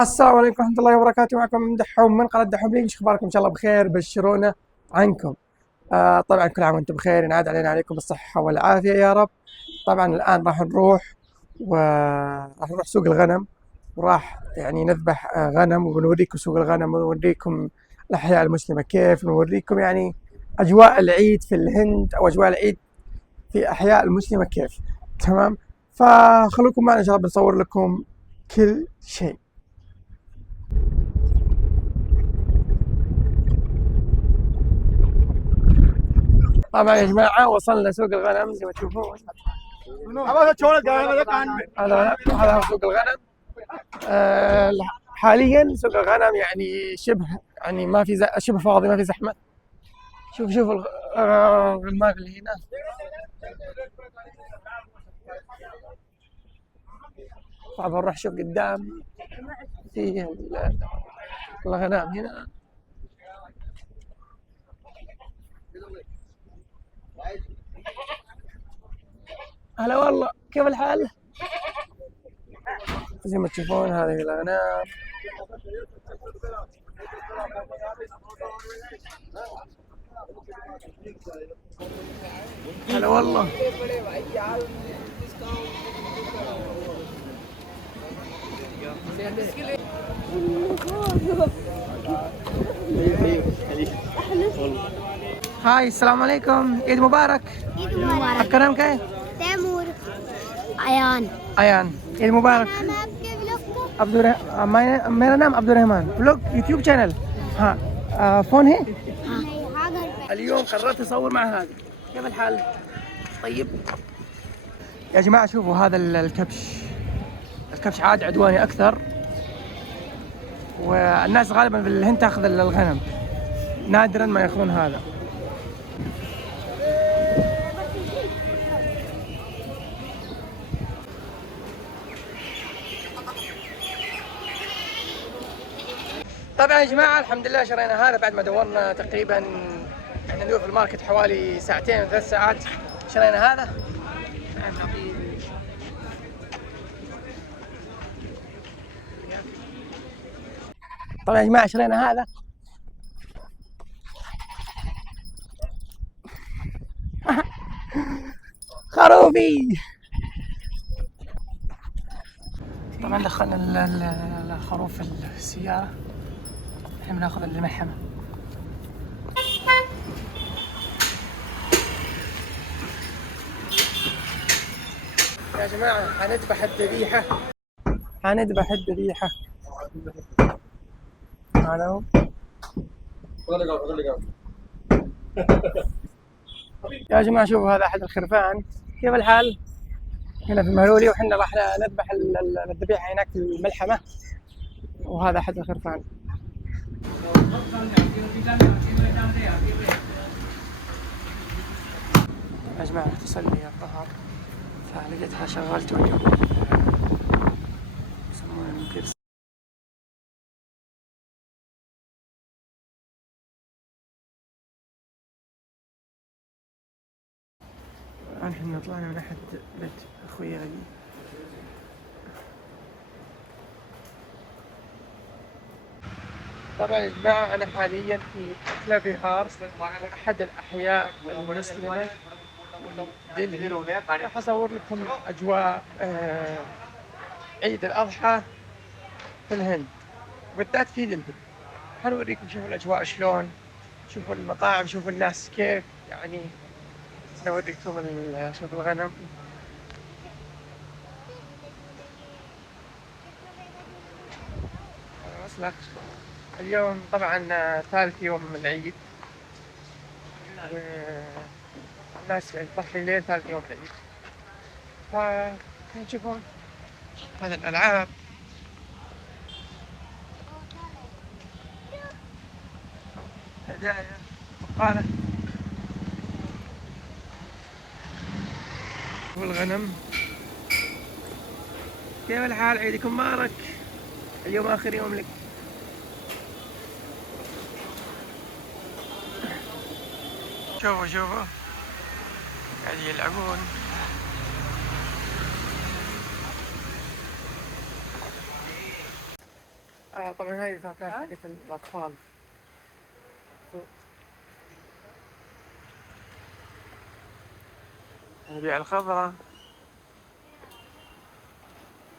السلام عليكم ورحمة الله وبركاته. معكم دحوم من قناة دحوم ليج. اخباركم ان شاء الله بخير، بشرونا عنكم. طبعا كل عام وانتم بخير، ينعاد علينا عليكم بالصحة والعافية يا رب. طبعا الآن راح نروح سوق الغنم، وراح يعني نذبح غنم، ونوريكم سوق الغنم، ونوريكم الأحياء المسلمة كيف، نوريكم يعني أجواء العيد في الهند أو أجواء العيد في أحياء المسلمة كيف. تمام، فخلوكم معنا إن شاء الله بنصور لكم كل شيء. طبعا يا جماعة وصلنا سوق الغنم زي ما تشوفون. هذا هو سوق الغنم. آه حاليا سوق الغنم يعني شبه، يعني ما في شبه فاضي، ما في زحمة. شوف الغنمات اللي هنا. طبعا نروح شوف قدام في الغنم هنا. هلا والله، كيف الحال؟ زي ما تشوفون هذه الأغنام. هلا والله. هاي، السلام عليكم، عيد مبارك. عيد مبارك. आपका नाम क्या है? तैमूर अयान। अयान, ईद मुबारक। नाम है आपके ब्लॉग मेरा नाम अब्दुल ब्लॉग यूट्यूब चैनल। हाँ, फ़ोन है। हाँ घर पे। اليوم قررت أصور مع هذا. كيف الحال؟ طيب يا جماعة شوفوا هذا الكبش عاد عدواني أكثر، والناس غالبا بالهند تاخذ الغنم، نادرا ما ياخذون هذا. طبعا يا جماعة الحمد لله شرينا هذا بعد ما دورنا تقريبا، احنا ندور في الماركت حوالي ساعتين و 3 ساعات. شرينا هذا. طبعا يا جماعة شرينا هذا. خروفي. طبعا دخلنا الخروف في السيارة، الحين بناخذ الملحمة. يا جماعة حنذبح الذبيحة، حنذبح الذبيحة. هذا هو. يا جماعة شوفوا هذا أحد الخرفان. كيف الحال؟ هنا في المهلولي، وحنا راح نذبح الذبيحة هناك في الملحمة، وهذا أحد الخرفان. يا جماعة اتصل لي الظهر، فلقيتها شغلت يوتيوب، يسمونه المدير. الحين طلعنا من أحد بيت أخوي غني. طبعا يا جماعة أنا حاليا في أكلا بيهار، أحد الأحياء المسلمة دلهي. راح أصور لكم أجواء عيد الأضحى في الهند، بالذات في دلهي. حنوريكم شوفوا الأجواء شلون، شوفوا المطاعم، شوفوا الناس كيف، يعني نوريكم شوف الغنم. وصلت اليوم طبعا ثالث يوم من العيد، والناس يعني تضحي الليل ثالث يوم من العيد. فتشوفون هذه الألعاب، هدايا، بقالة، والغنم. كيف الحال؟ عيدكم مبارك. اليوم آخر يوم لك. شوفوا قاعد يلعبون. طبعا هاي الفاكهة حقت الأطفال. نبيع الخضرة،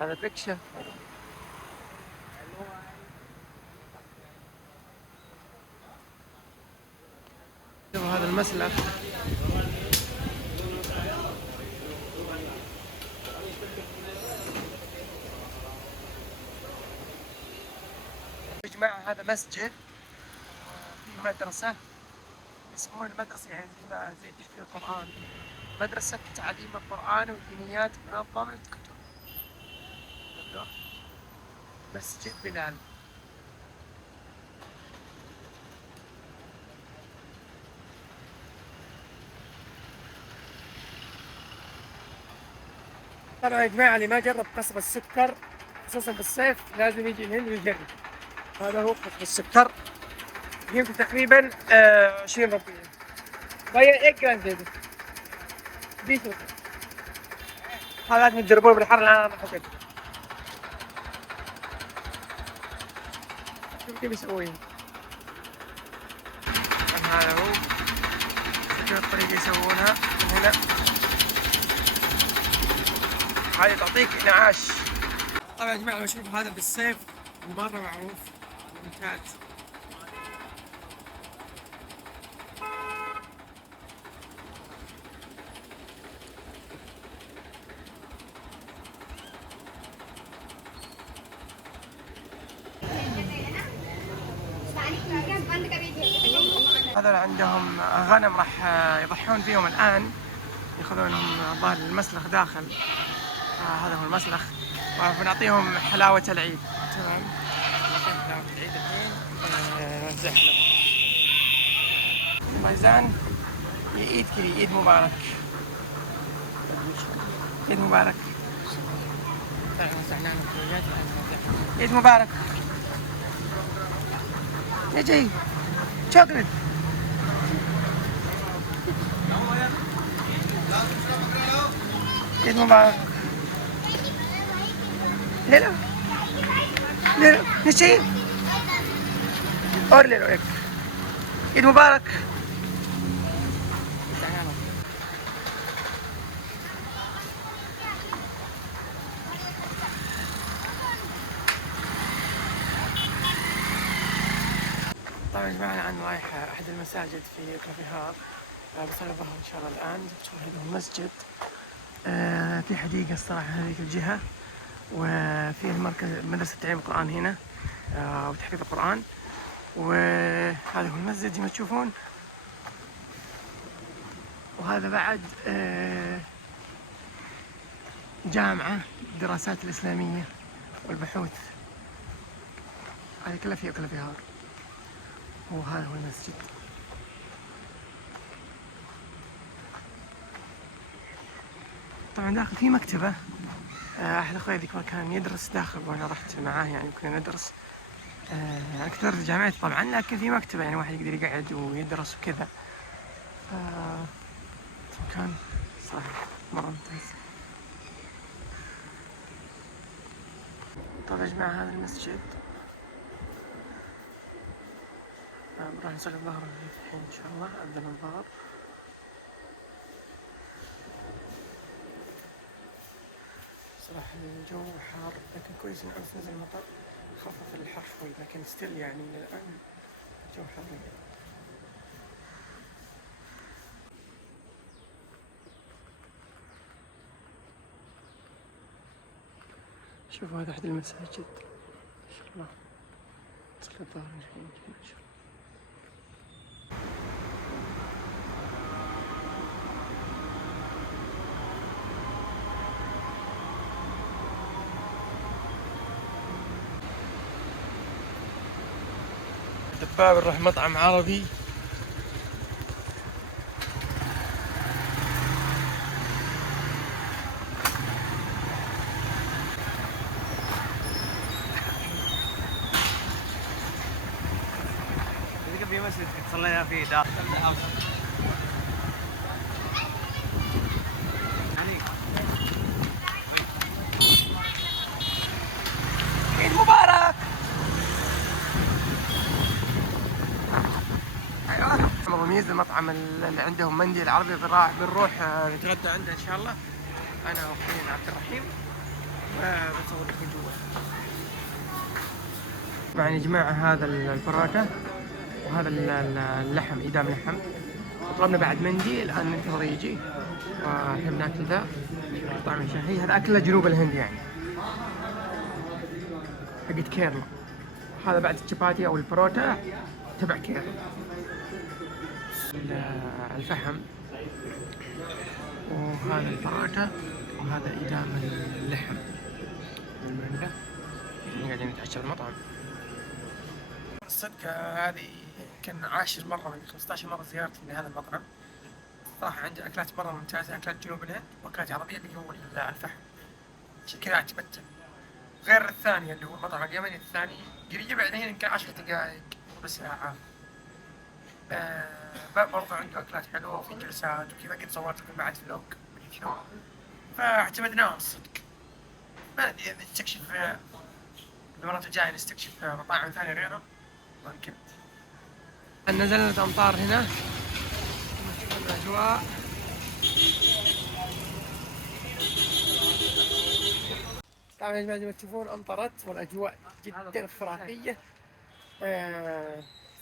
هذا بيكشة. شوفوا هذا المسلخ، يا جماعة هذا مسجد وفي مدرسة، يسمون المدرسة يعني زي تحفيظ القرآن، مدرسة تعليم القرآن والدينيات منظمة كتب. مسجد بلال. طبعا يا جماعة اللي ما جرب قصب السكر خصوصا بالصيف لازم يجي الهند ويجرب. هذا هو قصب السكر، قيمته تقريبا 20 ربيع. وهي ايه جرام زيادة بيسو. هذا لازم تجربونه بالحر الآن. أنا حقد شوف كيف يسوون. هذا هو، شوف الطريقة يسوونها من هنا، هذه تعطيك انعاش. طبعا يا جماعة شوفوا هذا بالصيف مرة معروف ممتاز. هذول عندهم غنم راح يضحون فيهم الآن، ياخذونهم الظاهر المسلخ داخل. هذا هو المسلخ، وبنعطيهم حلاوة العيد. تمام، نعطيهم حلاوة العيد الحين نوزعها لهم. فايزان عيد كذي، عيد مبارك، عيد مبارك. وزعنا لهم حلويات، عيد مبارك. يجي شوكليت. عيد مبارك. ले लो ले लो नीचे और ले लो एक। ईद मुबारक। طبعا يا جماعة أنا رايح أحد المساجد في كافيهار، بصلي الظهر إن شاء الله الآن. تشوف هذا المسجد، في حديقة الصراحة هذيك الجهة، وفي المركز مدرسة تعليم القرآن هنا وتحفيظ القرآن. وهذا هو المسجد زي ما تشوفون. وهذا بعد جامعة الدراسات الإسلامية والبحوث، هذه كلها فيها كافيهار. وهذا هو المسجد. طبعا داخل في مكتبة، أحد أخوي ذيك كان يدرس داخل وأنا رحت معاه، يعني كنا ندرس أكثر الجامعات طبعا، لكن في مكتبة يعني واحد يقدر يقعد ويدرس وكذا. كان صراحة مرة ممتاز. طبعا يا جماعة هذا المسجد راح نصلي الظهر الحين إن شاء الله، أذن الظهر. صراحة الجو حار، لكن كويس إن أمس نزل مطر خفف الحر شوي، لكن ستيل يعني الآن الجو حار. شوفوا هذا أحد المساجد إن شاء الله، نصلي الظهر الحين إن شاء الله. دباب نروح مطعم عربي. في مسجد صلينا فيه دار عيد مبارك. تلاميذ المطعم اللي عندهم مندي العربي، بنروح نتغدى عنده ان شاء الله انا واخوي عبد الرحيم، وبنصور لكم جوا. طبعا يا جماعه هذا البراتا وهذا اللحم، ايدام لحم، وطلبنا بعد مندي الان ننتظر يجي، والحين ناكل ذا طعم شهي. هذا اكله جنوب الهند يعني، حقت كيرلا. هذا بعد الشباتي او البروتا تبع كيرلا. الفحم، وهذا البروتا، وهذا ايدام اللحم المانجا. قاعدين نتعشى بالمطعم. الصدق هذه يمكن 10 مرة من 15 مرة زيارتي لهذا المطعم. صراحة عندي أكلات مرة ممتازة، أكلات جنوب الهند وأكلات عربية اللي هو الفحم، عشان كذا أعتمدته. غير الثاني اللي هو المطعم اليمني، الثاني قريب عليه يمكن 10 دقائق ربع ساعة. برضه عنده أكلات حلوة وفي جلسات وكذا، قد صورت لكم بعد فلوج باليوتيوب، فاعتمدناهم الصدق. ما أدري إذا نستكشف المرات الجاية نستكشف مطاعم ثانية غيره ممكن. نزلت أمطار هنا، نشوف الأجواء. طبعا يا جماعة زي ما تشوفون أمطرت والأجواء جدا خرافية.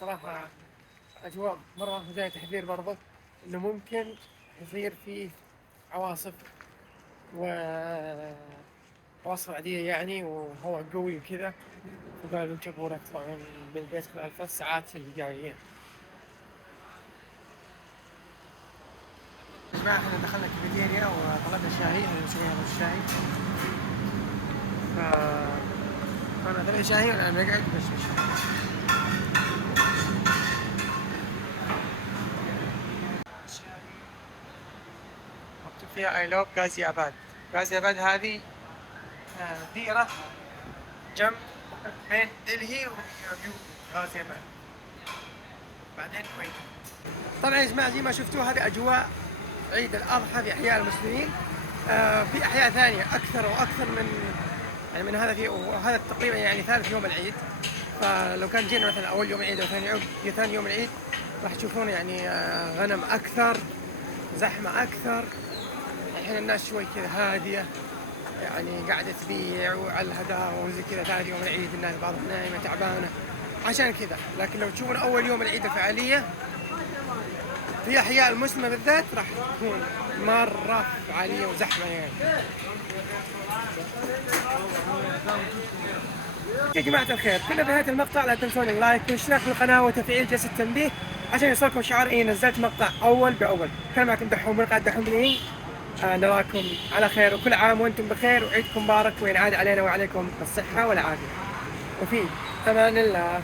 صراحة أجواء مرة زي تحذير برضه إنه ممكن يصير فيه عواصف عواصف عادية يعني، وهواء قوي وكذا، وقالوا انتبهوا لك طبعا بالبيت خلال 3 ساعات اللي جايين. يا جماعة احنا دخلنا كافيتيريا وطلبنا شاي، احنا نسويها الشاي. فأنا طلبنا شاي وأنا نقعد بس بالشاي. مكتوب فيها I love غازي آباد. غازي آباد هذه ديرة جنب بين دلهي وغازي آباد، بعدين كويت. طبعا يا جماعة زي ما شفتوا هذه أجواء عيد الأضحى في أحياء المسلمين. في أحياء ثانية أكثر وأكثر من هذا، في وهذا تقريبا يعني ثالث يوم العيد. فلو كان جينا مثلا أول يوم العيد أو ثاني يوم العيد راح تشوفون يعني غنم أكثر، زحمة أكثر. الحين الناس شوي كذا هادية يعني، قاعدة تبيع وعلى الهداوة وزي كذا. ثالث يوم العيد الناس بعضها نايمة تعبانة عشان كذا. لكن لو تشوفون أول يوم العيد الفعالية في أحياء المسلمة بالذات راح تكون مرة فعالية وزحمة يعني. يا جماعة الخير، كنا في نهاية المقطع لا تنسون اللايك والاشتراك في القناة وتفعيل جرس التنبيه عشان يوصلكم شعار إني نزلت مقطع أول بأول. كان معكم دحوم من قناة دحوم بنين. نراكم على خير، وكل عام وأنتم بخير، وعيدكم مبارك، وينعاد علينا وعليكم الصحة والعافية، وفي أمان الله.